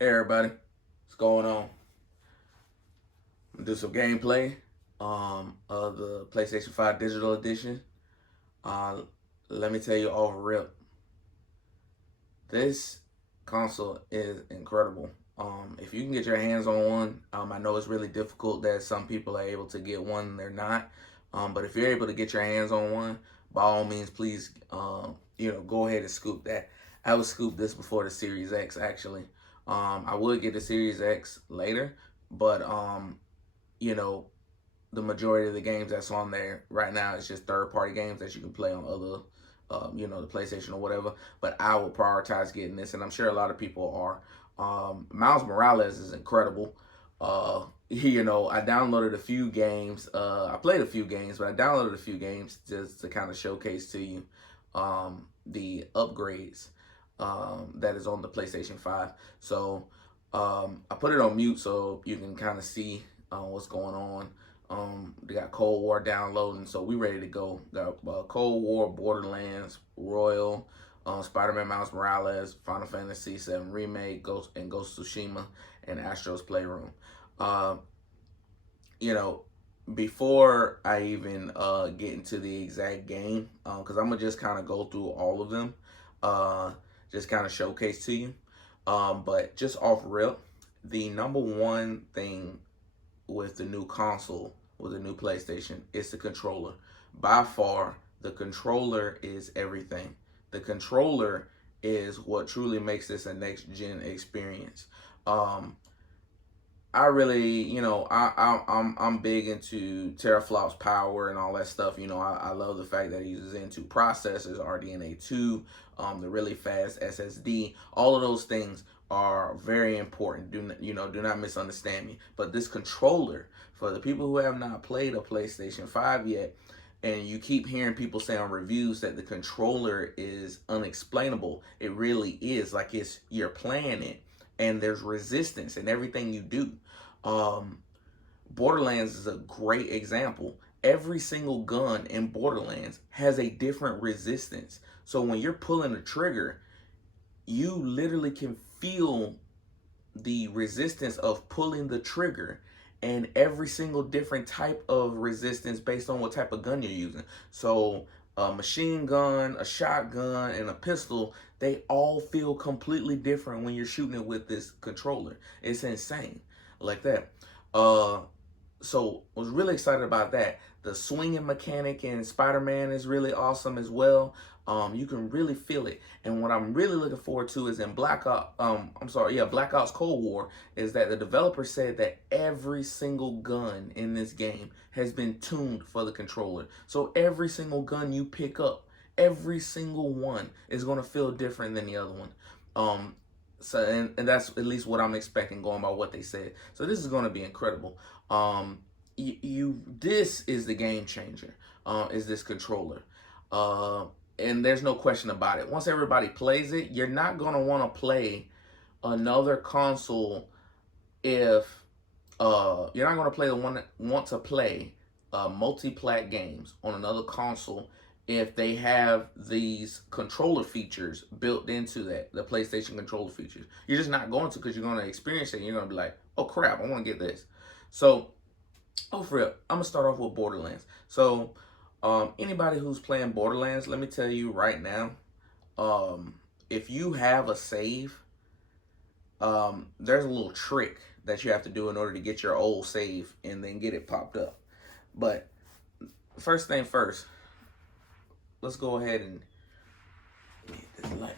Hey everybody, what's going on? I'm gonna do some gameplay of the PlayStation 5 Digital Edition. Uh, Let me tell you off rip, this console is incredible. If you can get your hands on one, I know it's really difficult that some people are able to get one and they're not. But if you're able to get your hands on one, by all means, please, go ahead and scoop that. I would scoop this before the Series X actually. I would get the Series X later, but you know, the majority of the games that's on there right now is just third-party games that you can play on other, the PlayStation or whatever. But I will prioritize getting this, and I'm sure a lot of people are. Miles Morales is incredible. I downloaded a few games. I played a few games, but I downloaded a few games just to kind of showcase to you the upgrades that is on the PlayStation 5. So I put it on mute so you can kind of see what's going on. They got Cold War downloading, so we ready to go. Got Cold War, Borderlands, Royal, Spider-Man Miles Morales, Final Fantasy VII Remake, Ghost Tsushima, and Astro's Playroom. You know, before I even get into the exact game, because I'm gonna just kind of go through all of them, just kind of showcase to you. But just off rip, the number one thing with the new console, with the new PlayStation, is the controller. By far, the controller is everything. The controller is what truly makes this a next gen experience. I really, I'm big into teraflops power and all that stuff. I love the fact that he uses into processors, RDNA 2, the really fast SSD. All of those things are very important. Do not misunderstand me. But this controller, for the people who have not played a PlayStation 5 yet, and you keep hearing people say on reviews that the controller is unexplainable, it really is. Like, you're playing it and there's resistance in everything you do. Borderlands is a great example. Every single gun in Borderlands has a different resistance. So when you're pulling the trigger, you literally can feel the resistance of pulling the trigger, and every single different type of resistance based on what type of gun you're using. So a machine gun, a shotgun, and a pistol, they all feel completely different when you're shooting it with this controller. It's insane like that. So was really excited about that. The swinging mechanic in Spider-Man is really awesome as well. You can really feel it. And what I'm really looking forward to is in Black Ops Cold War, is that the developer said that every single gun in this game has been tuned for the controller. So every single gun you pick up, every single one is going to feel different than the other one. And that's at least what I'm expecting, going by what they said. So this is going to be incredible. This is the game changer. Is this controller? And there's no question about it. Once everybody plays it, you're not going to want to play another console if you're not going to play the one that want to play multi-plat games on another console if they have these controller features built into that, the PlayStation controller features. You're just not going to, because you're going to experience it and you're going to be like, oh crap, I want to get this. So, for real, I'm going to start off with Borderlands. So, anybody who's playing Borderlands, let me tell you right now, if you have a save, there's a little trick that you have to do in order to get your old save and then get it popped up. But first thing first, let's go ahead and get this light.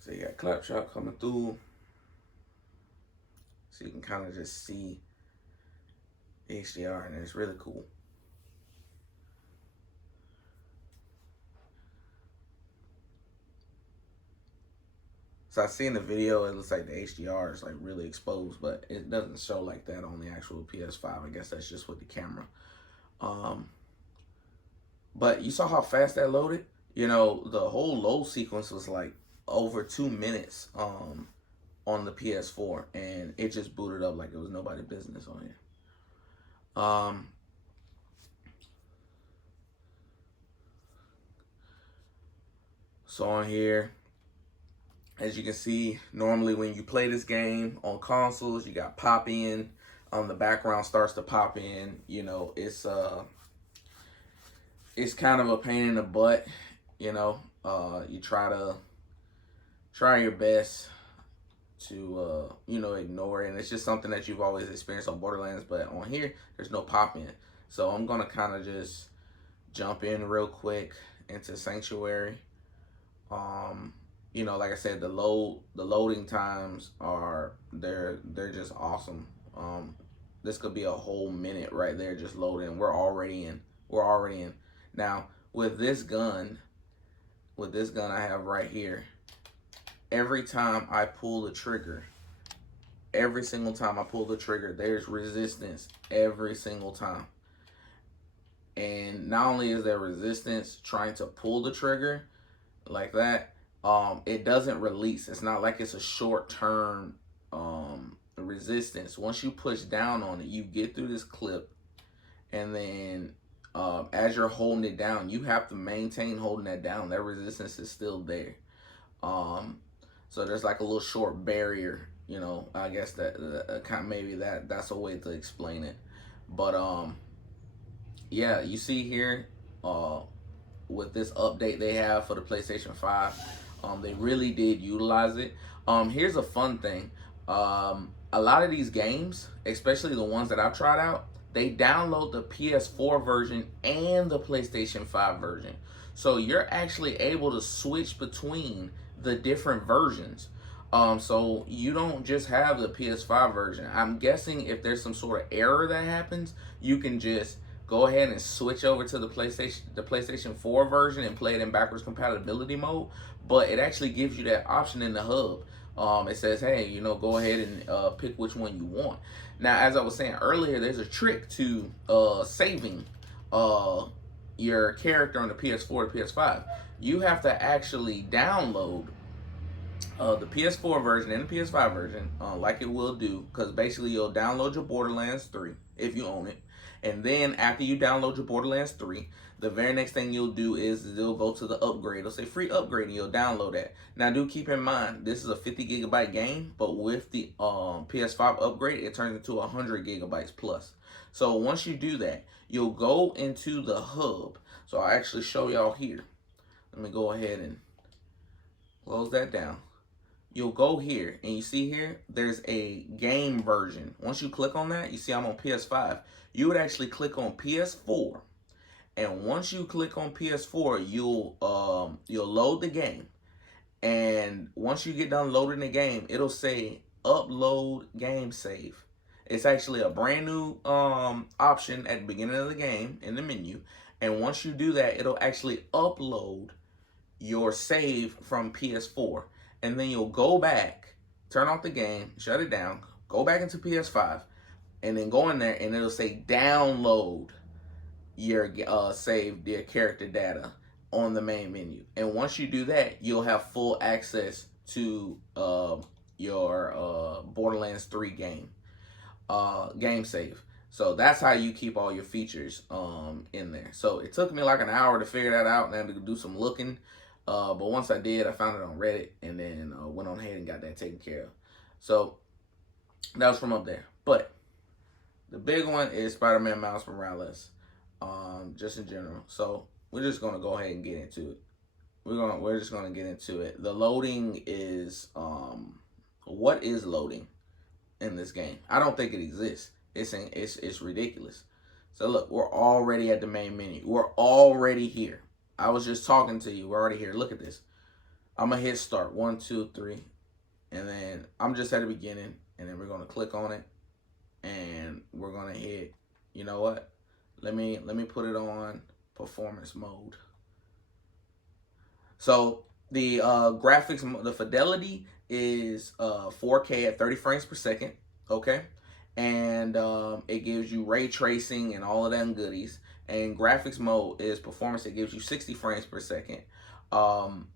So you got Claptrap coming through. So you can kind of just see HDR, and it's really cool. So I see in the video, it looks like the HDR is like really exposed, but it doesn't show like that on the actual PS5. I guess that's just with the camera. But you saw how fast that loaded? The whole load sequence was like over 2 minutes. on the PS4, and it just booted up like it was nobody's business on here. Um, so on here, as you can see, normally when you play this game on consoles, you got pop in. The background starts to pop in. You know, it's kind of a pain in the butt. You know, you try your best to you know, ignore it, and it's just something that you've always experienced on Borderlands. But on here, there's no pop in, so I'm gonna kind of just jump in real quick into Sanctuary. You know, like I said, the loading times are they're just awesome. This could be a whole minute right there just loading. We're already in. Now with this gun I have right here, every time I pull the trigger, every single time I pull the trigger, there's resistance every single time. And not only is there resistance trying to pull the trigger like that, it doesn't release. It's not like it's a short-term resistance. Once you push down on it, you get through this clip, and then as you're holding it down, you have to maintain holding that down. That resistance is still there. So there's like a little short barrier, you know. I guess that kind of, maybe that's a way to explain it. But yeah, you see here with this update they have for the PlayStation 5, they really did utilize it. Here's a fun thing. A lot of these games, especially the ones that I've tried out, they download the PS4 version and the PlayStation 5 version. So you're actually able to switch between the different versions. So you don't just have the PS5 version. I'm guessing if there's some sort of error that happens, you can just go ahead and switch over to the PlayStation 4 version and play it in backwards compatibility mode. But it actually gives you that option in the hub. It says, hey, you know, go ahead and pick which one you want. Now, as I was saying earlier, there's a trick to saving your character on the PS4 to PS5. You have to actually download the PS4 version and the PS5 version, like it will do, because basically you'll download your Borderlands 3 if you own it. And then after you download your Borderlands 3, the very next thing you'll do is you'll go to the upgrade. It'll say free upgrade, and you'll download that. Now, do keep in mind, this is a 50 gigabyte game, but with the PS5 upgrade, it turns into 100 gigabytes plus. So once you do that, you'll go into the hub. So I'll actually show y'all here. Let me go ahead and close that down. You'll go here, and you see here, there's a game version. Once you click on that, you see I'm on PS5. You would actually click on PS4, and once you click on PS4, you'll load the game. And once you get done loading the game, it'll say upload game save. It's actually a brand new option at the beginning of the game in the menu. And once you do that, it'll actually upload your save from PS4. And then you'll go back, turn off the game, shut it down, go back into PS5, and then go in there, and it'll say download your saved your character data on the main menu. And once you do that, you'll have full access to your Borderlands 3 game save. So that's how you keep all your features in there. So it took me like an hour to figure that out and then to do some looking. But once I did, I found it on Reddit, and then went on ahead and got that taken care of. So that was from up there. But the big one is Spider-Man Miles Morales, just in general. So we're just gonna go ahead and get into it. We're just gonna get into it. The loading is what is loading in this game? I don't think it exists. It's ridiculous. So look, we're already at the main menu. We're already here. I was just talking to you. We're already here. Look at this. I'm going to hit start. 1, 2, 3. And then I'm just at the beginning. And then we're going to click on it. And we're going to hit, you know what? Let me put it on performance mode. So the graphics, the fidelity is 4K at 30 frames per second. Okay. And it gives you ray tracing and all of them goodies. And graphics mode is performance. It gives you 60 frames per second. And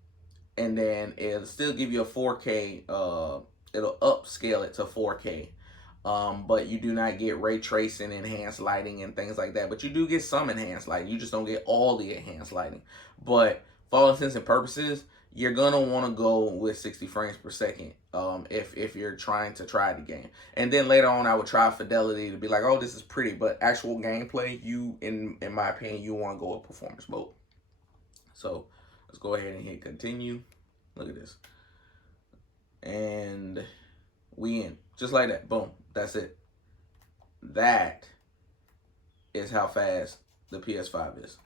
then it'll still give you a 4K it'll upscale it to 4K. But you do not get ray tracing, enhanced lighting, and things like that. But you do get some enhanced lighting. You just don't get all the enhanced lighting. But for all intents and purposes, you're gonna want to go with 60 frames per second if you're trying to try the game. And then later on, I would try fidelity to be like, oh, this is pretty. But actual gameplay, you in my opinion, you want to go with performance mode. So let's go ahead and hit continue. Look at this, and we in just like that. Boom. That's it. That is how fast the PS5 is.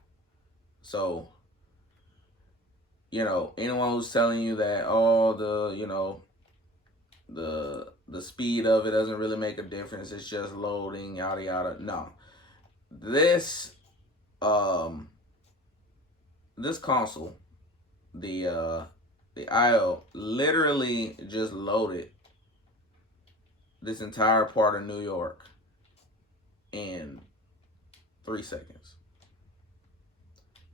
So, you know, anyone who's telling you that, oh, the speed of it doesn't really make a difference, it's just loading, yada yada. No. This this console, the IO, literally just loaded this entire part of New York in 3 seconds.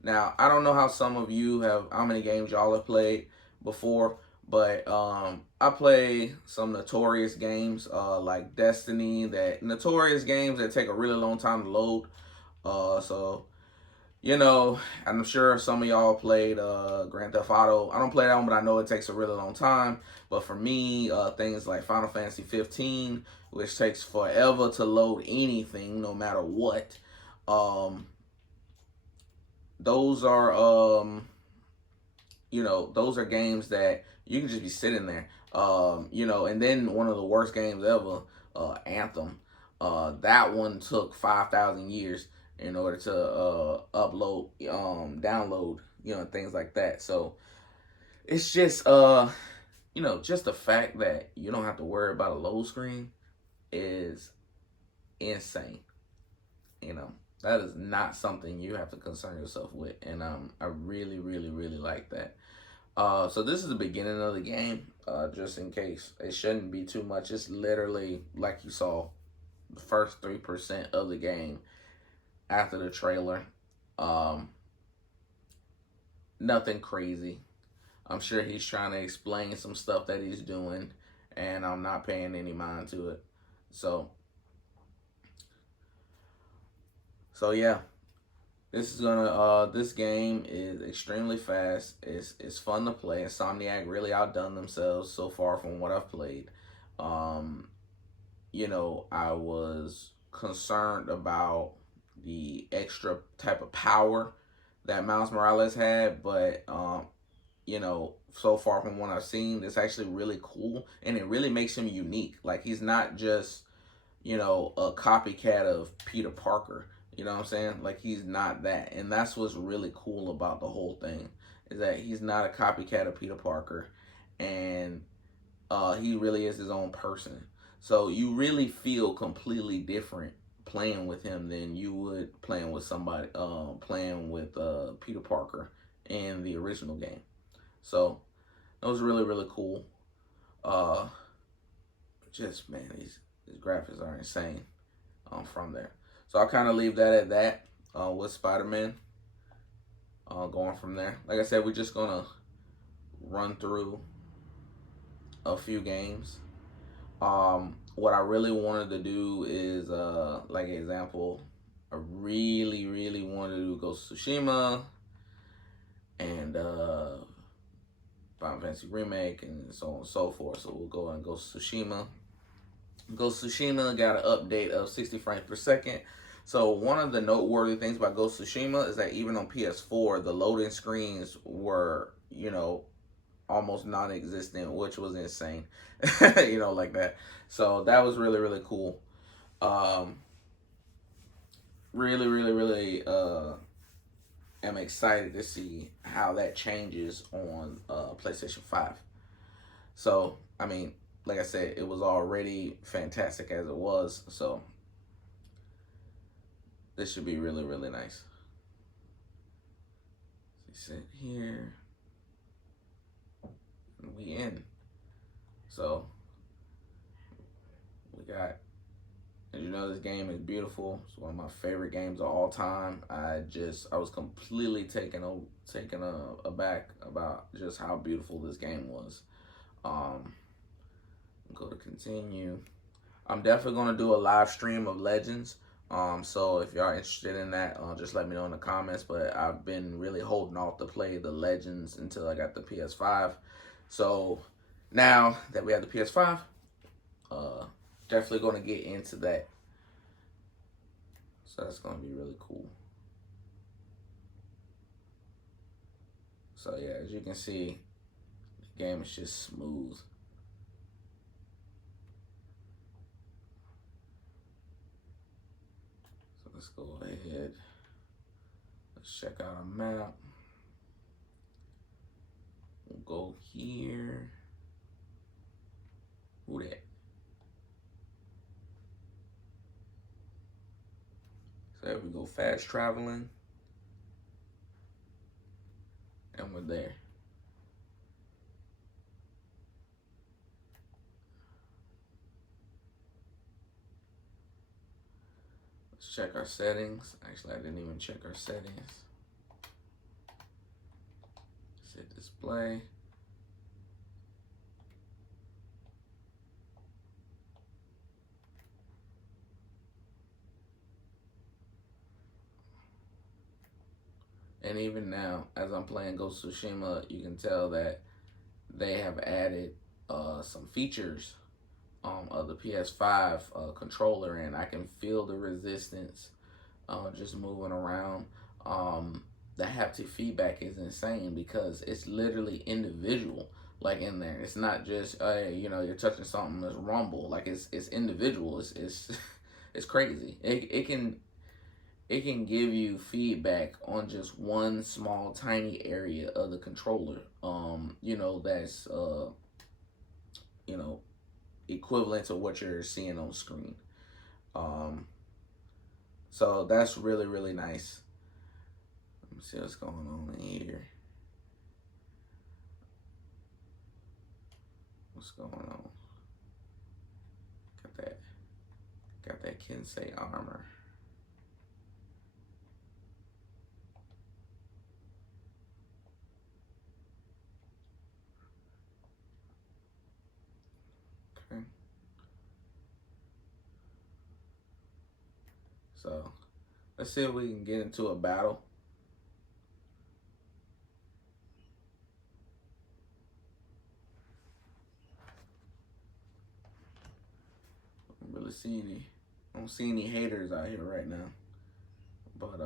Now, I don't know how some of you how many games y'all have played before, but I play some notorious games like Destiny, notorious games that take a really long time to load. So, you know, I'm sure some of y'all played Grand Theft Auto. I don't play that one, but I know it takes a really long time. But for me, things like Final Fantasy 15, which takes forever to load anything, no matter what. Those are, you know, those are games that you can just be sitting there. You know, and then one of the worst games ever, Anthem. That one took 5,000 years in order to upload, download, you know, things like that. So it's just, you know, just the fact that you don't have to worry about a load screen is insane. You know, that is not something you have to concern yourself with, and I really, really, really like that. So this is the beginning of the game, just in case. It shouldn't be too much. It's literally, like you saw, the first 3% of the game after the trailer. Nothing crazy. I'm sure he's trying to explain some stuff that he's doing, and I'm not paying any mind to it. So yeah, this game is extremely fast. It's fun to play. Insomniac really outdone themselves so far from what I've played. You know, I was concerned about the extra type of power that Miles Morales had, but you know, so far from what I've seen, it's actually really cool, and it really makes him unique. Like, he's not just, you know, a copycat of Peter Parker. You know what I'm saying? Like, he's not that. And that's what's really cool about the whole thing, is that he's not a copycat of Peter Parker, and he really is his own person. So you really feel completely different playing with him than you would playing with somebody, playing with Peter Parker in the original game. So that was really, really cool. Just, man, his graphics are insane from there. So I'll kind of leave that at that with Spider-Man. Going from there. Like I said, we're just going to run through a few games. What I really wanted to do is, like an example, I really, really wanted to do Ghost of Tsushima and Final Fantasy Remake and so on and so forth. So we'll go on Ghost of Tsushima. Ghost of Tsushima got an update of 60 frames per second. So one of the noteworthy things about Ghost of Tsushima is that even on PS4, the loading screens were, you know, almost non-existent, which was insane. You know, like that. So that was really, really cool. Really, really, really am excited to see how that changes on PlayStation 5. So, I mean, like I said, it was already fantastic as it was. So this should be really, really nice. So sit here. And we in. So we got, as you know, this game is beautiful. It's one of my favorite games of all time. I was completely taken aback about just how beautiful this game was. Go to continue. I'm definitely gonna do a live stream of Legends. So if y'all interested in that, just let me know in the comments. But I've been really holding off to play the Legends until I got the PS5. So now that we have the PS5, definitely gonna get into that. So that's gonna be really cool. So yeah, as you can see, the game is just smooth. So let's go ahead. Let's check out our map. We'll go here. Who that? So there we go, fast traveling. And we're there. Let's check our settings. Actually, I didn't even check our settings. Set display. And even now, as I'm playing Ghost of Tsushima, you can tell that they have added some features of the PS5 controller, and I can feel the resistance just moving around. The haptic feedback is insane because it's literally individual, like in there. It's not just you know, you're touching something that's rumble. Like it's individual. It's it's crazy. It can give you feedback on just one small tiny area of the controller. You know, that's you know, equivalent to what you're seeing on screen. Um, so that's really, really nice. Let me see what's going on in here. What's going on? Got that Kensei armor. Okay. So let's see if we can get into a battle. I don't see any haters out here right now. But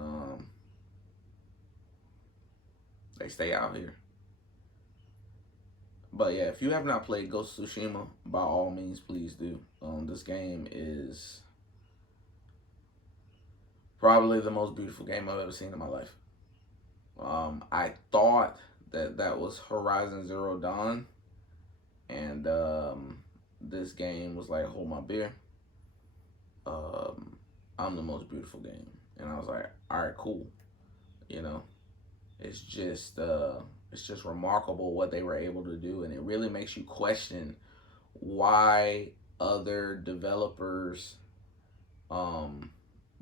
they stay out here. But yeah, if you have not played Ghost of Tsushima, by all means, please do. This game is probably the most beautiful game I've ever seen in my life. I thought that was Horizon Zero Dawn, and this game was like, hold my beer. I'm the most beautiful game, and I was like, all right, cool. You know, it's just remarkable what they were able to do, and it really makes you question why other developers don't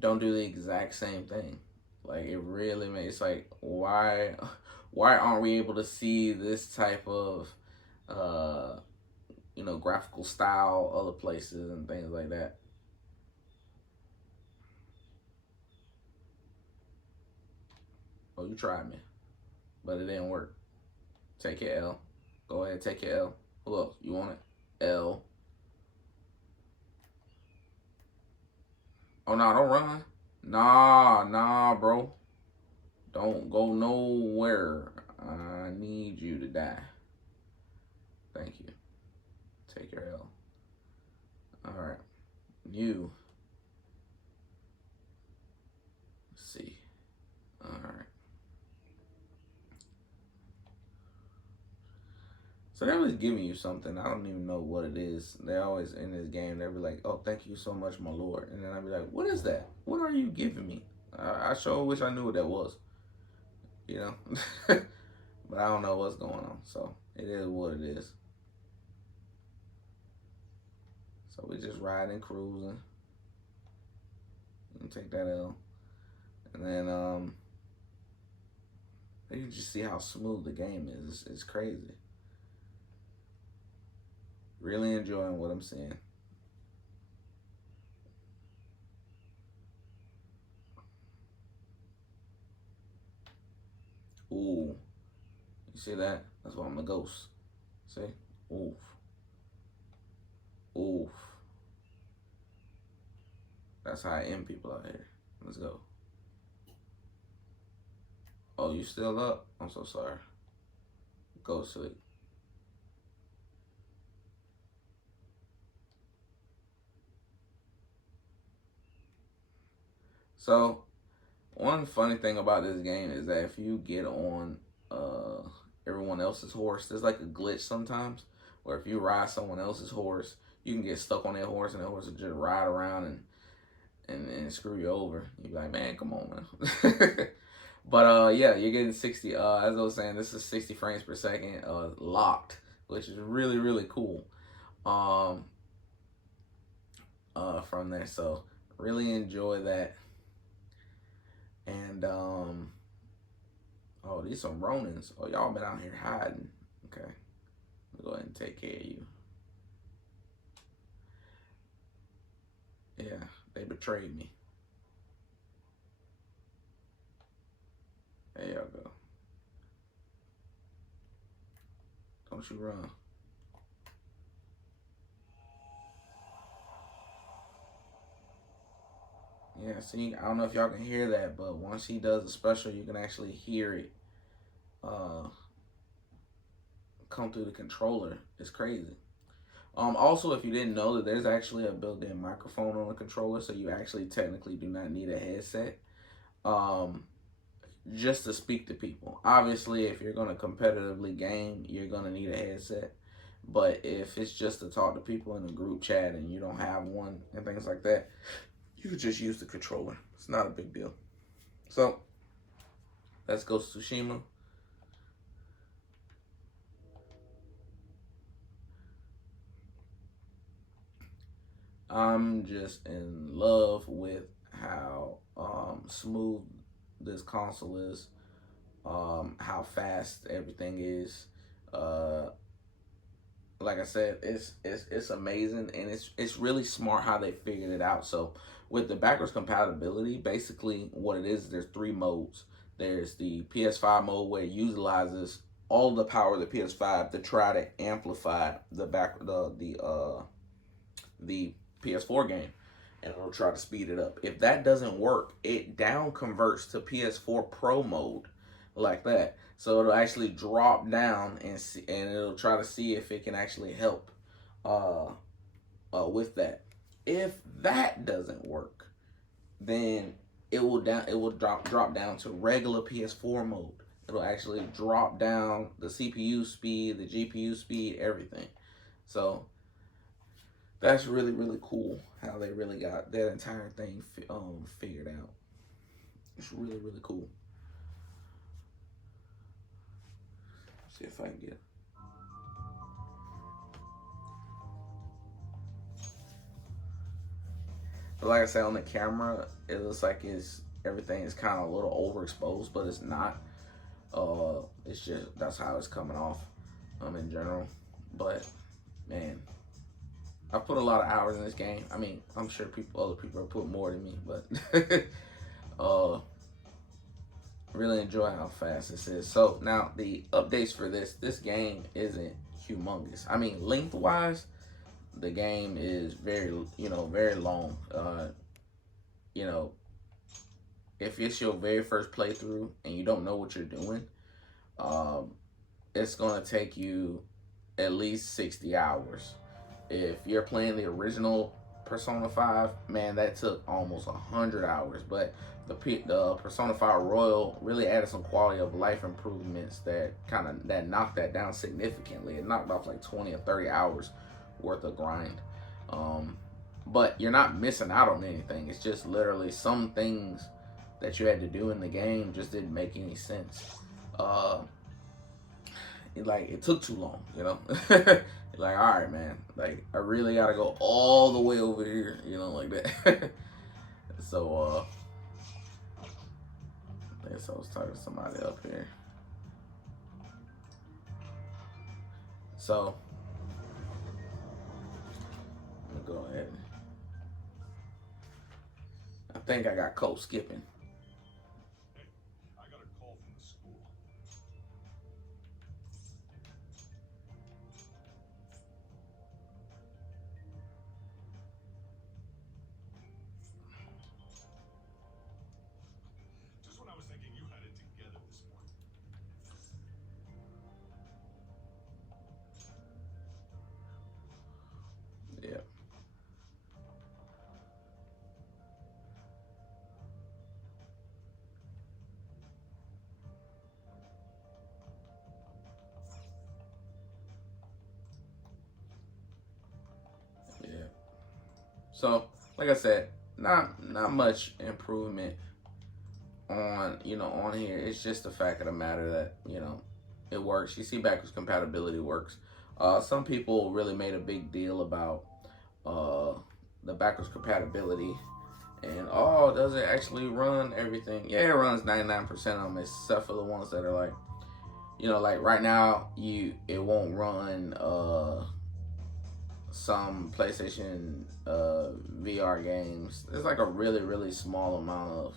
do the exact same thing. Like it really makes like why aren't we able to see this type of you know, graphical style other places and things like that. Oh, you tried me, but it didn't work. Take your L. Go ahead, take your L. Who else? You want it? L. Oh no, don't run. Nah, bro. Don't go nowhere. I need you to die. Thank you. Take your L. Alright. You. Let's see. Alright. So they're always giving you something. I don't even know what it is. They always in this game, they'll be like, oh, thank you so much, my lord. And then I'll be like, what is that? What are you giving me? I sure wish I knew what that was. You know? But I don't know what's going on. So it is what it is. So we just riding, cruising. You can take that L. And then you can just see how smooth the game is. It's crazy. Really enjoying what I'm seeing. Ooh, you see that? That's why I'm a ghost. See? Oof. Oof. That's how I end people out here. Let's go. Oh, you still up? I'm so sorry. Go to sleep. So, one funny thing about this game is that if you get on everyone else's horse, there's like a glitch sometimes where if you ride someone else's horse, you can get stuck on that horse and that horse will just ride around and screw you over. You'd be like, man, come on, man. But yeah, you're getting 60. As I was saying, this is 60 frames per second, locked, which is really really cool. Um, from there, so really enjoy that. And oh, these some Ronins. Oh, y'all been out here hiding. Okay, go ahead and take care of you. Yeah, they betrayed me. There y'all go. Don't you run. Yeah, see, I don't know if y'all can hear that, but once he does a special, you can actually hear it uh, come through the controller. It's crazy. Also, if you didn't know that there's actually a built-in microphone on the controller, so you actually technically do not need a headset um, just to speak to people. Obviously, if you're going to competitively game, you're going to need a headset. But if it's just to talk to people in a group chat and you don't have one and things like that, you could just use the controller. It's not a big deal. So, let's go Tsushima. I'm just in love with how smooth this console is, how fast everything is. Uh, like I said, it's amazing, and it's really smart how they figured it out. So with the backwards compatibility, basically what it is, there's three modes. There's the PS5 mode where it utilizes all the power of the PS5 to try to amplify the PS4 game, and it'll try to speed it up. If that doesn't work, it down converts to PS4 Pro mode like that. So it'll actually drop down and it'll try to see if it can actually help uh, with that. If that doesn't work, then it will drop down to regular PS4 mode. It'll actually drop down the CPU speed, the GPU speed, everything. So that's really really cool how they really got that entire thing figured out. It's really really cool. See if I can get. But like I said, on the camera, it looks like everything is kind of a little overexposed, but it's not. It's just that's how it's coming off, in general. But man, I put a lot of hours in this game. I mean, I'm sure other people have put more than me, but uh, really enjoy how fast this is. So now the updates for this game isn't humongous. I mean, lengthwise, the game is very long. You know, if it's your very first playthrough and you don't know what you're doing, um, it's gonna take you at least 60 hours. If you're playing the original Persona 5, man, that took almost 100 hours. But the Persona 5 Royal really added some quality of life improvements that knocked that down significantly. It knocked off like 20 or 30 hours worth of grind. But you're not missing out on anything. It's just literally some things that you had to do in the game just didn't make any sense. Uh, it took too long. Like, all right, man, like I really gotta go all the way over here, like that. So I guess I was talking to somebody up here. So go ahead. I think I got code skipping. Hey, I got a call from the school. Just when I was thinking you had it together this morning. Yeah. Yeah. So, like I said, not much improvement on on here. It's just the fact of the matter that it works. You see, backwards compatibility works. Some people really made a big deal about uh, the backwards compatibility and does it actually run everything? Yeah, it runs 99% of them, except for the ones that are like like right now it won't run some PlayStation VR games. There's like a really small amount of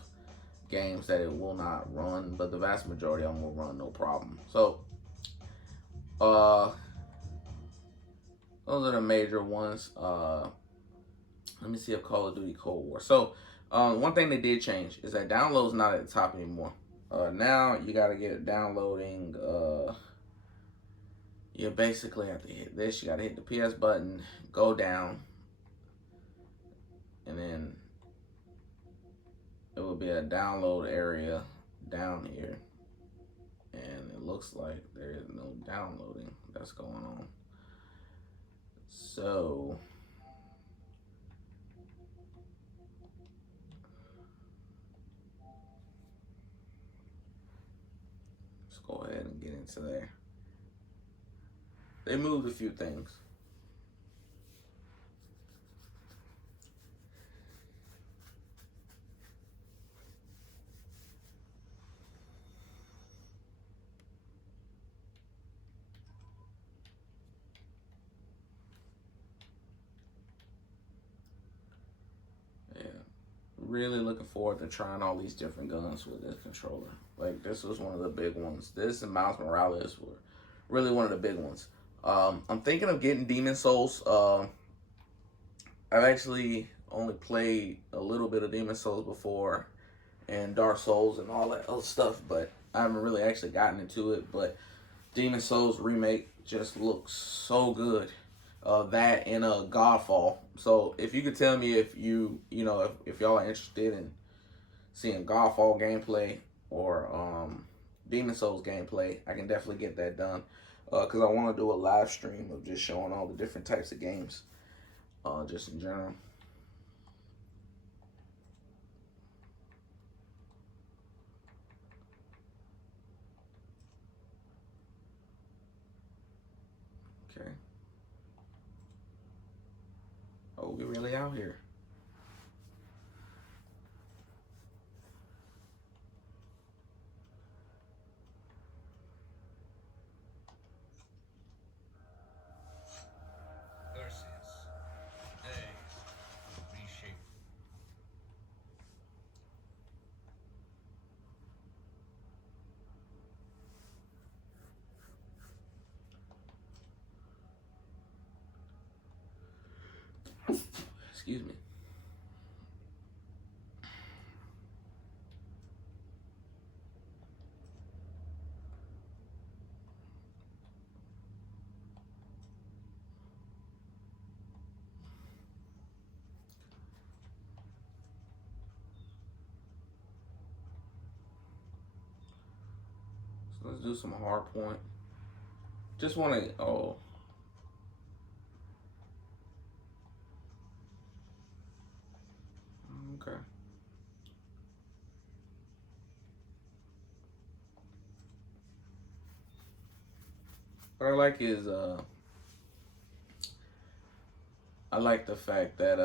games that it will not run, but the vast majority of them will run no problem. So uh those are the major ones. Let me see if Call of Duty Cold War. So one thing they did change is that download's not at the top anymore. Now you got to get it downloading. You basically have to hit this. You got to hit the PS button, go down, and then it will be a download area down here. And it looks like there is no downloading that's going on. So let's go ahead and get into there. They moved a few things. Yeah. Really looking forward to trying all these different guns with this controller. Like, this was one of the big ones. This and Miles Morales were really one of the big ones. I'm thinking of getting Demon Souls. I've actually only played a little bit of Demon Souls before, and Dark Souls and all that other stuff, but I haven't really actually gotten into it. But Demon Souls Remake just looks so good. That and Godfall. So if you could tell me if if y'all are interested in seeing Godfall gameplay or Demon Souls gameplay, I can definitely get that done. Because I want to do a live stream of just showing all the different types of games, just in general. Okay. Oh, we really out here. Excuse me. So let's do some hard point. Just want to. Oh. Okay. What I like is I like the fact that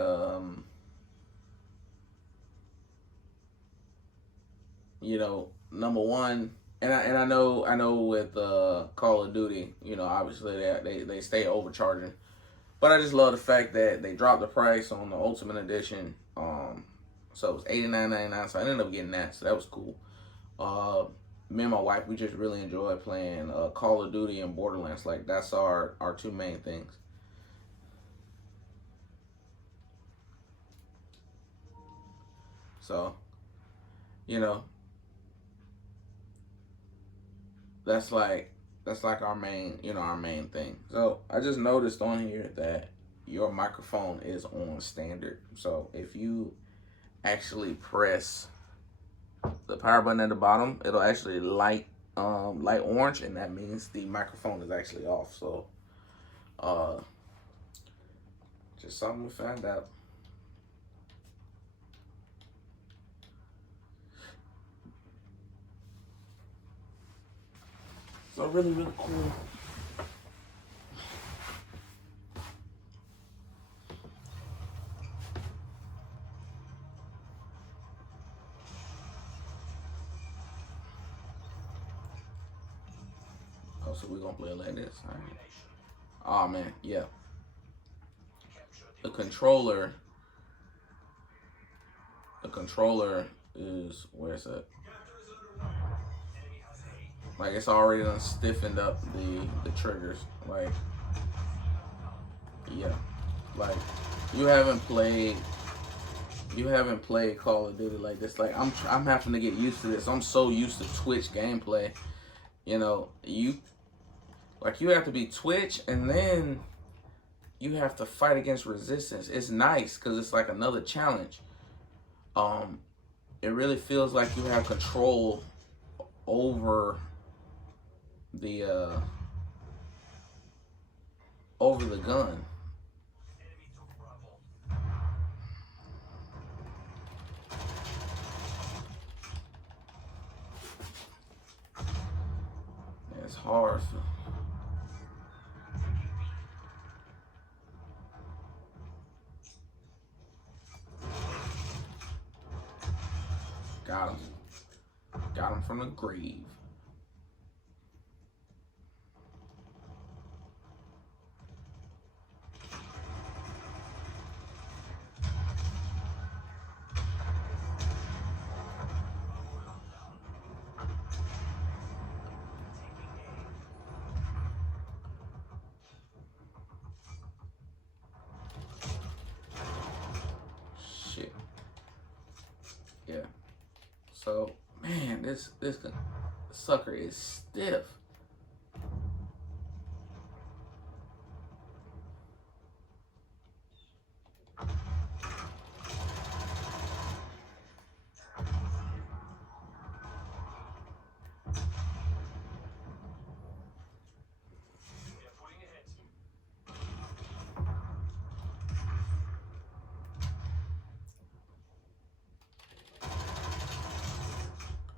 number one, and I know with Call of Duty, obviously they stay overcharging But I just love the fact that they dropped the price on the Ultimate Edition. So it was $89.99. So I ended up getting that. So that was cool. Me and my wife, we just really enjoy playing Call of Duty and Borderlands. Like, that's our two main things. So, you know, that's like our main, our main thing. So I just noticed on here that your microphone is on standard. So if you actually press the power button at the bottom, it'll actually light orange, and that means the microphone is actually off. So just something we found out. So really cool. Oh, so we're gonna play it like this. All right. Oh man, yeah. The controller is, where's it? Like, it's already done stiffened up the triggers. Like, yeah. Like, you haven't played Call of Duty like this. Like, I'm having to get used to this. I'm so used to Twitch gameplay. You have to be Twitch, and then you have to fight against resistance. It's nice because it's like another challenge. It really feels like you have control over the gun. It's hard. Got him from the grave. Shit. Yeah. So, man, this sucker is stiff.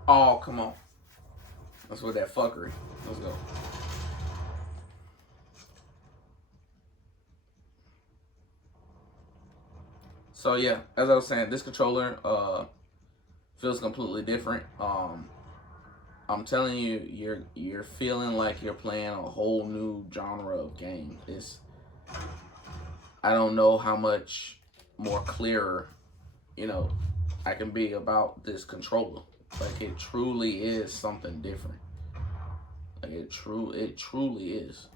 Oh, come on. That's with that fuckery. Let's go. So yeah, as I was saying, this controller feels completely different. I'm telling you, you're feeling like you're playing a whole new genre of game. I don't know how much more clearer, I can be about this controller. Like, it truly is something different. Like, it truly is.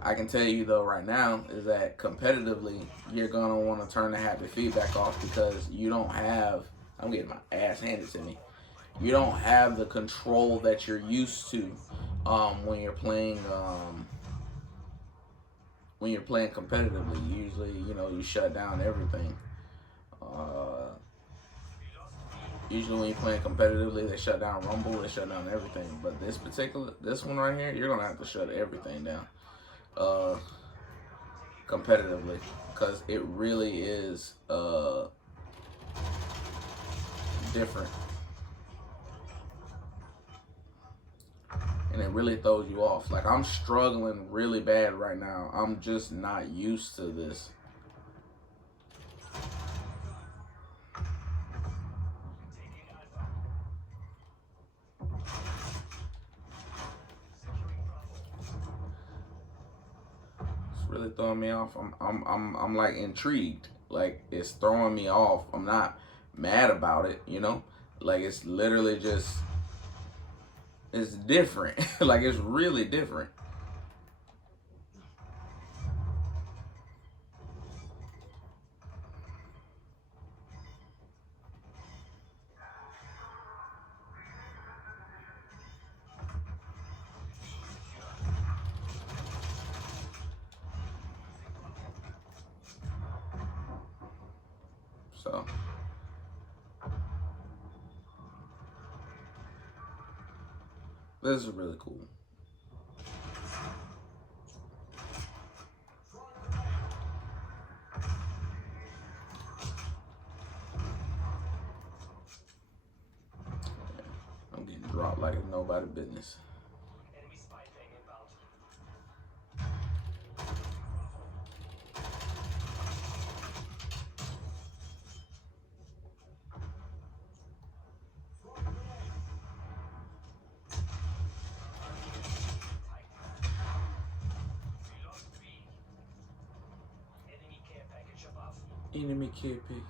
I can tell you though right now is that competitively, you're gonna want to turn the haptic feedback off because you don't have. I'm getting my ass handed to me. You don't have the control that you're used to when you're playing. When you're playing competitively, usually you shut down everything. Usually when you're playing competitively, they shut down Rumble, they shut down everything. But this one right here, you're gonna have to shut everything down competitively, because it really is different, and it really throws you off. Like, I'm struggling really bad right now. I'm just not used to this. off. I'm like intrigued. Like it's throwing me off. I'm not mad about it, you know? Like it's literally just it's different. Like it's really different. So this is really cool. I'm getting dropped like it's nobody business. Enemy care package.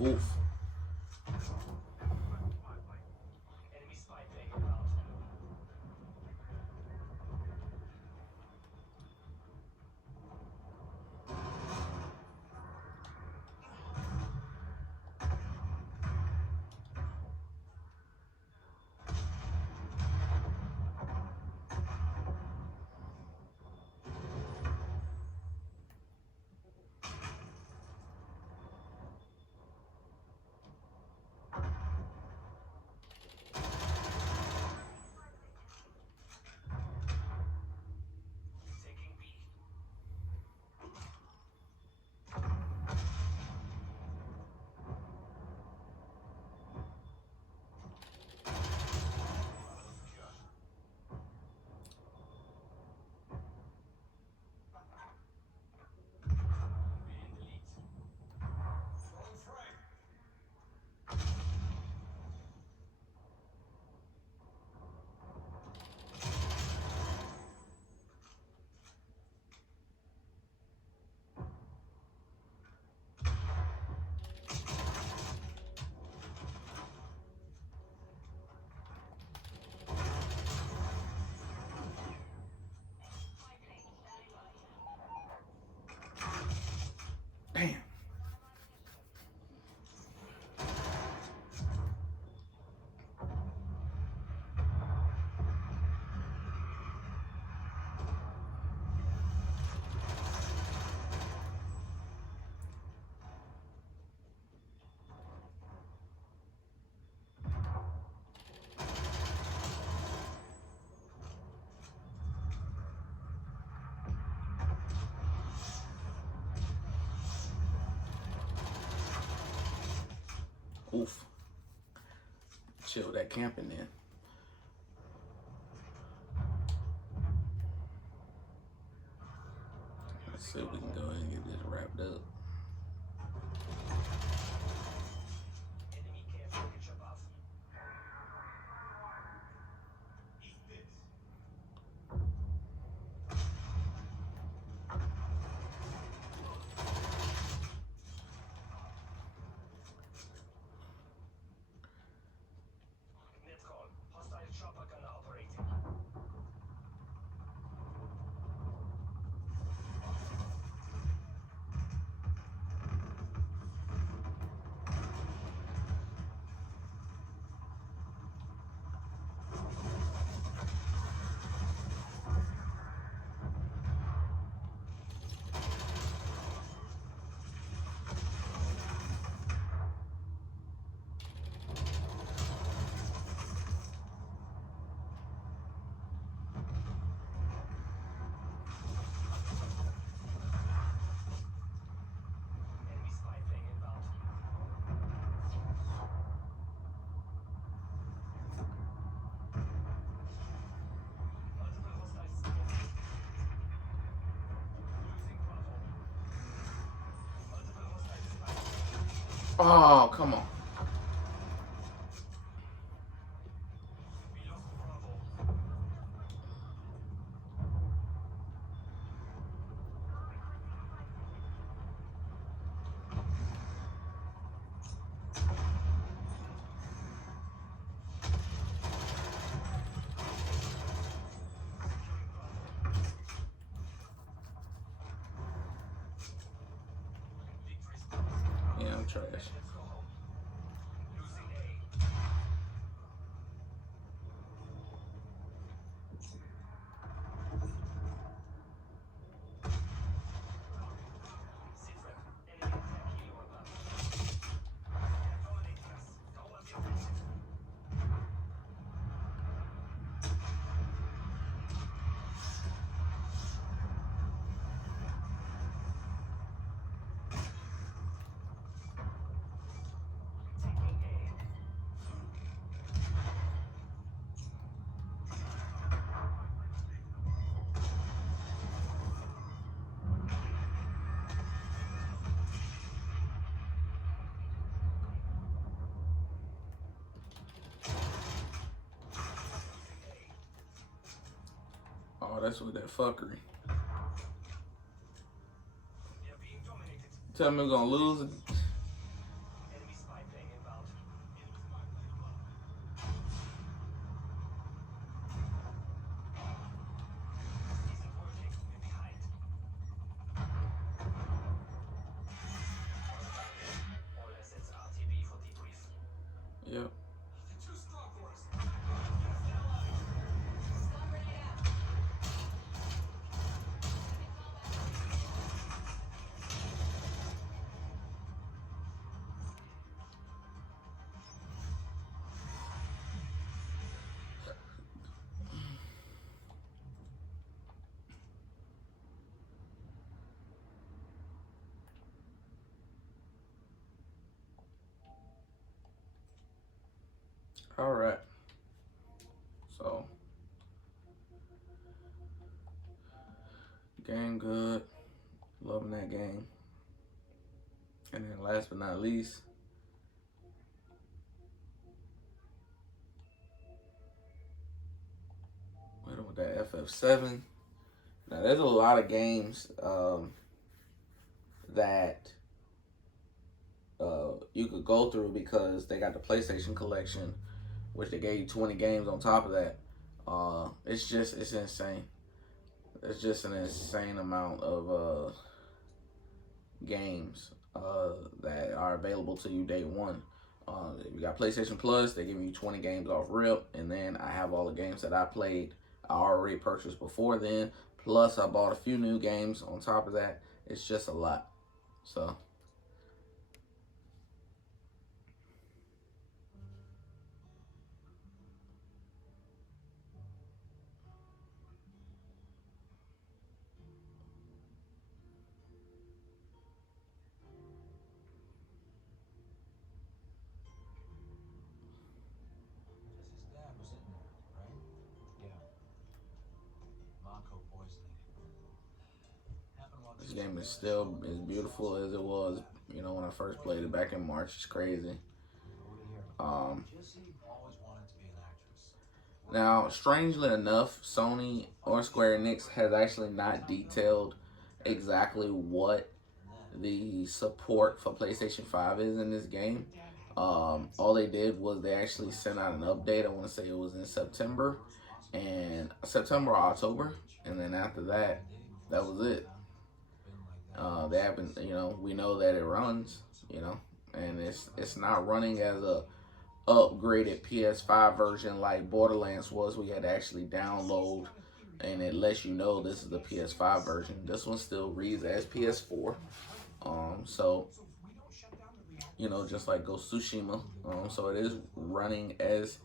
Oof. Oof. Chill that camping in. Let's see if we can go ahead and get this wrapped up. Oh, come on. Yeah, I'm trash. Oh, that's what that fuckery. Tell me we're gonna lose. Yep. All right. So, game good. Loving that game. And then last but not least, with that FF7. Now, there's a lot of games that you could go through because they got the PlayStation Collection, which they gave you 20 games on top of that. It's insane. It's just an insane amount of games that are available to you day one. If you got PlayStation Plus, they give you 20 games off rip, and then I have all the games that I played, I already purchased before then. Plus, I bought a few new games on top of that. It's just a lot. So. This game is still as beautiful as it was, you know, when I first played it back in March. It's crazy. Um, Now, strangely enough, Sony or Square Enix has actually not detailed exactly what the support for PlayStation 5 is in this game. All they did was they actually sent out an update. I want to say it was in September or October, and then after that, that was it. They haven't, you know, we know that it runs, you know, and it's not running as a upgraded PS5 version like Borderlands was. We had to actually download, and it lets you know this is the PS5 version. This one still reads as PS4. So you know, just like Ghost Tsushima. So it is running as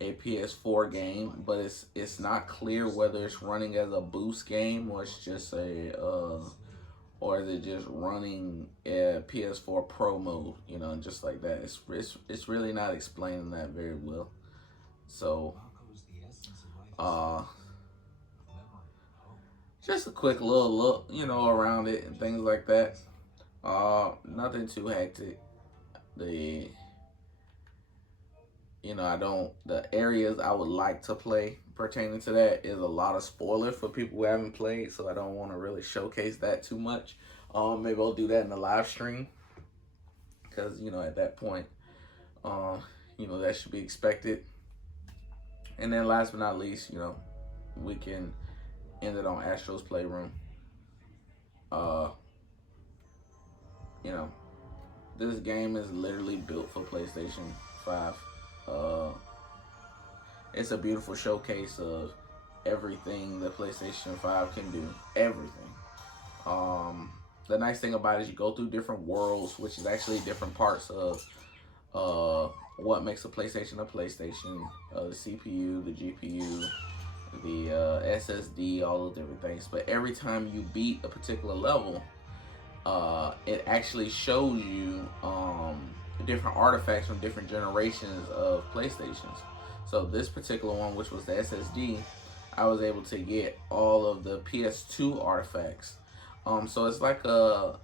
a PS4 game, but it's not clear whether it's running as a boost game or it's just or is it just running a PS4 Pro mode, you know, just like that. It's really not explaining that very well. So, just a quick little look, you know, around it and things like that. Nothing too hectic. The the areas I would like to play pertaining to that is a lot of spoiler for people who haven't played, so I don't want to really showcase that too much. Maybe I'll do that in the live stream, because, you know, at that point, you know, that should be expected. And then last but not least, you know, we can end it on Astro's Playroom. You know, this game is literally built for PlayStation 5. It's a beautiful showcase of everything the PlayStation 5 can do. Everything. The nice thing about it is you go through different worlds, which is actually different parts of what makes a PlayStation. The CPU, the GPU, the SSD, all those different things. But every time you beat a particular level, it actually shows you different artifacts from different generations of PlayStations. So this particular one, which was the SSD, I was able to get all of the PS2 artifacts. So it's like a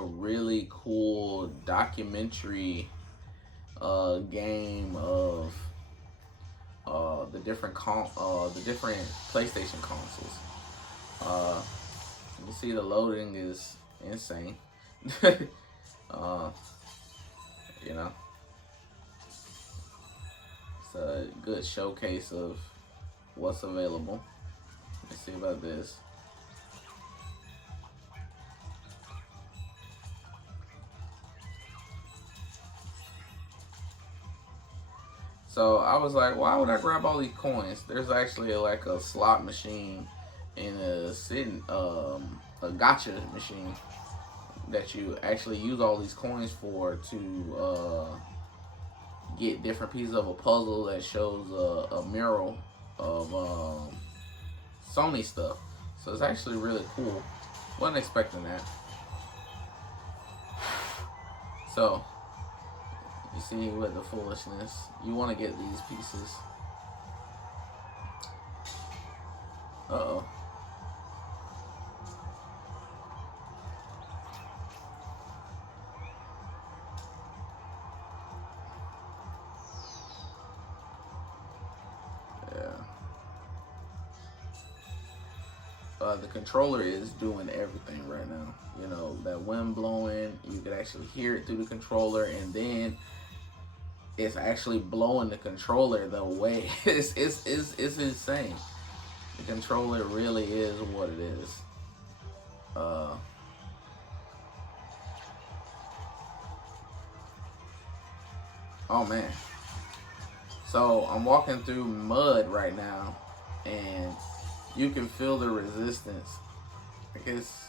really cool documentary game of the different PlayStation consoles. You see the loading is insane. You know, it's a good showcase of what's available. Let's see about this. So I was like, why would I grab all these coins? There's actually like a slot machine and a gacha machine that you actually use all these coins for to get different pieces of a puzzle that shows a mural of Sony stuff. So it's actually really cool. Wasn't expecting that. So you see with the foolishness, you want to get these pieces. Uh-oh. The controller is doing everything right now. You know, that wind blowing, you can actually hear it through the controller, and then it's actually blowing the controller the way. It's insane. The controller really is what it is. Oh man. So I'm walking through mud right now, and you can feel the resistance. I guess.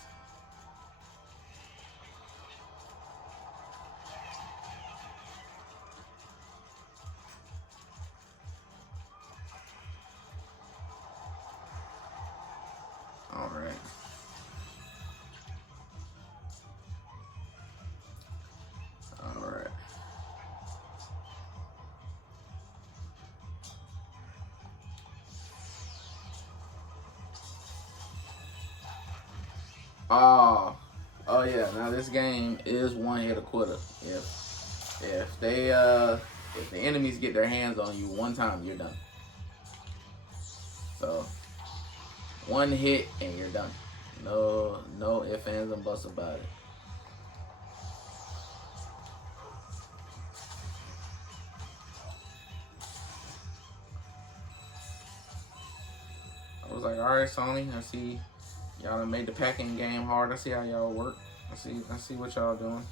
All right. All right. Oh, oh yeah. Now this game is one hit a quitter. If the enemies get their hands on you one time, you're done. So one hit and you're done. No ifs, ands, and buts about it. I was like, all right, Sony. I see y'all done made the packing game hard. I see how y'all work. I see what y'all doing.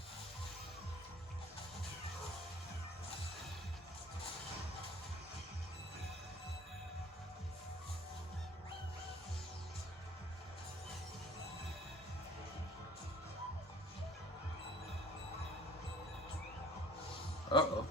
Uh-oh.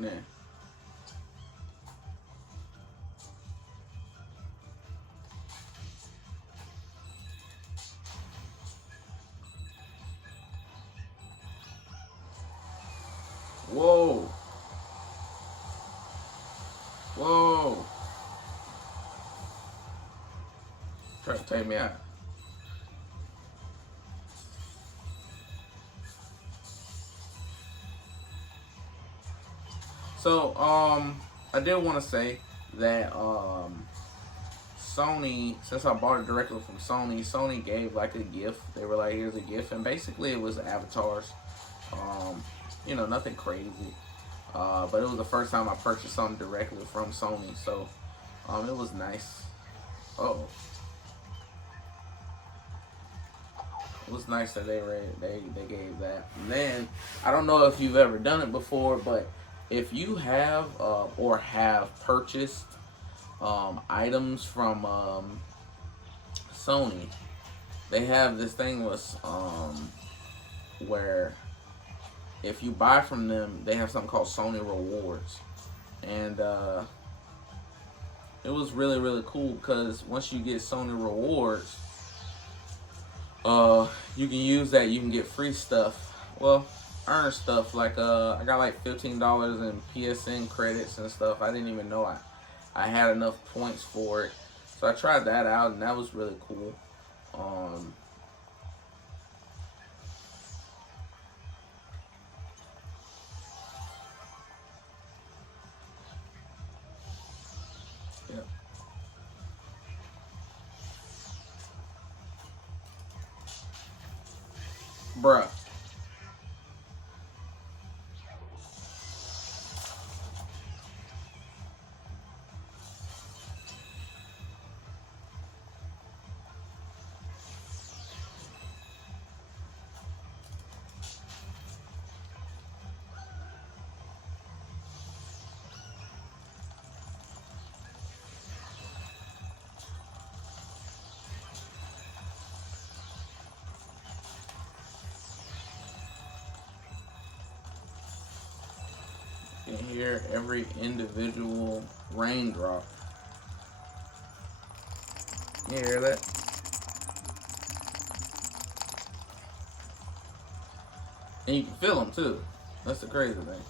Nah. Whoa. Whoa. Try to take me out. So, I did want to say that, Sony, since I bought it directly from Sony, Sony gave like a gift. They were like, here's a gift. And basically it was avatars. Nothing crazy. But it was the first time I purchased something directly from Sony. So, it was nice. Oh. It was nice that they gave that. And then, I don't know if you've ever done it before, but if you have or have purchased items from Sony, they have this thing where if you buy from them, they have something called Sony Rewards, and it was really really cool because once you get Sony Rewards, you can use that. You can get free stuff. Well, earn stuff like I got like $15 in PSN credits and stuff. I didn't even know I had enough points for it, so I tried that out and that was really cool. Yeah, bruh. You can hear every individual raindrop. You hear that? And you can feel them too. That's the crazy thing.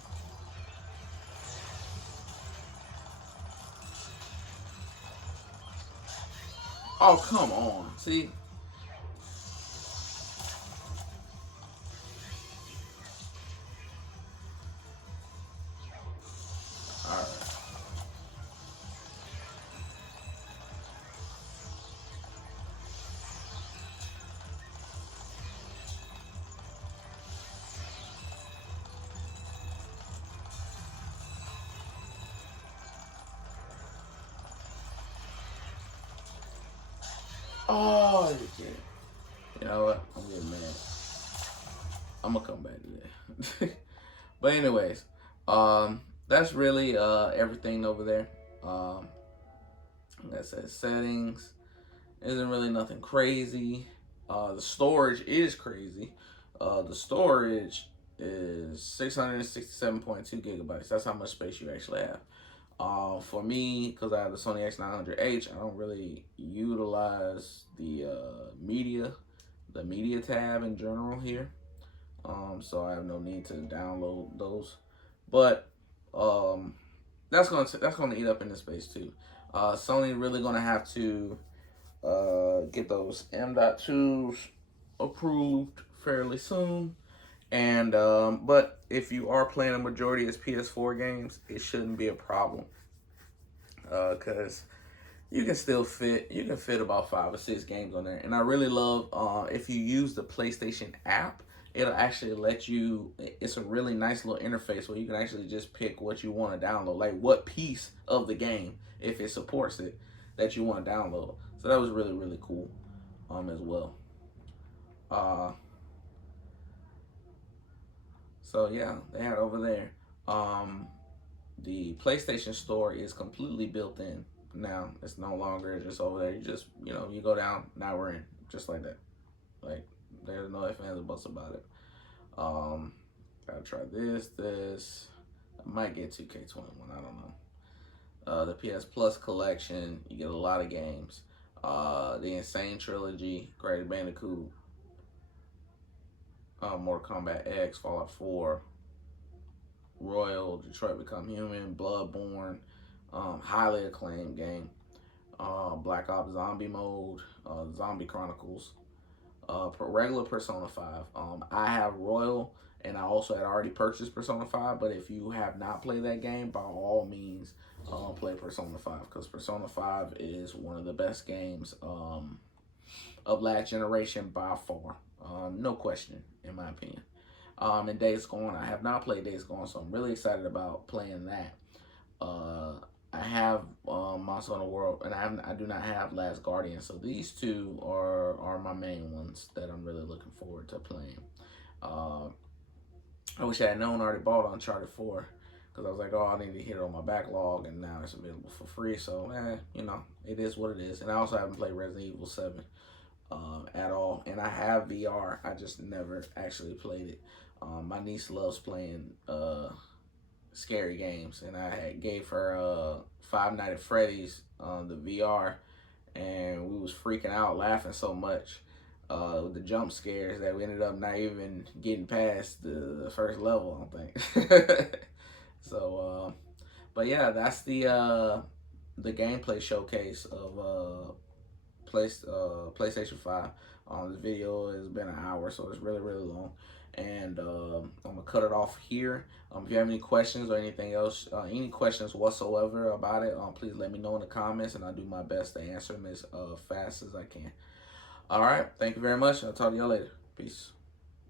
Oh, come on. See? Alright. Oh, you can't. You know what? I'm getting mad. I'm gonna come back to that. But anyways, that's really everything over there. Like I said, settings isn't really nothing crazy. The storage is crazy. The storage is 667.2 gigabytes. That's how much space you actually have. For me, because I have the Sony X900h, I don't really utilize the media tab in general here. So I have no need to download those. But that's gonna eat up in the space too. Sony really gonna have to get those M.2s approved fairly soon. And but if you are playing a majority as PS4 games, it shouldn't be a problem. Cause you can fit about 5 or 6 games on there. And I really love if you use the PlayStation app, it'll actually let you. It's a really nice little interface where you can actually just pick what you want to download, like what piece of the game, if it supports it, that you want to download. So that was really really cool, as well. Uh, so yeah, they had over there. The PlayStation Store is completely built in now. It's no longer just over there. You just you go down. Now we're in, just like that. Like there's no ifs, ands, or buts about it. Gotta try this. I might get 2K21. I don't know. The PS Plus collection, you get a lot of games. The Insane Trilogy, Crash Bandicoot, Mortal Kombat X, Fallout 4, Royal, Detroit Become Human, Bloodborne, highly acclaimed game. Black Ops Zombie Mode, Zombie Chronicles, regular Persona 5. I have Royal, and I also had already purchased Persona 5, but if you have not played that game, by all means, play Persona 5, because Persona 5 is one of the best games of last generation by far. No question, in my opinion. And Days Gone, I have not played Days Gone, so I'm really excited about playing that. I have Monster Hunter World, and I do not have Last Guardian, so these two are my main ones that I'm really looking forward to playing. I wish I had known I already bought Uncharted 4, because I was like, oh, I need to hit it on my backlog, and now it's available for free, so, it is what it is. And I also haven't played Resident Evil 7 at all, and I have VR, I just never actually played it. My niece loves playing scary games, and I gave her Five Nights at Freddy's the VR, and we was freaking out laughing so much with the jump scares that we ended up not even getting past the first level, I don't think. So but yeah, that's the gameplay showcase of PlayStation 5. This video has been an hour, so it's really really long, and I'm gonna cut it off here. If you have any questions or anything else, any questions whatsoever about it, please let me know in the comments, and I'll do my best to answer them as fast as I can. All right, thank you very much. I'll talk to y'all later. Peace.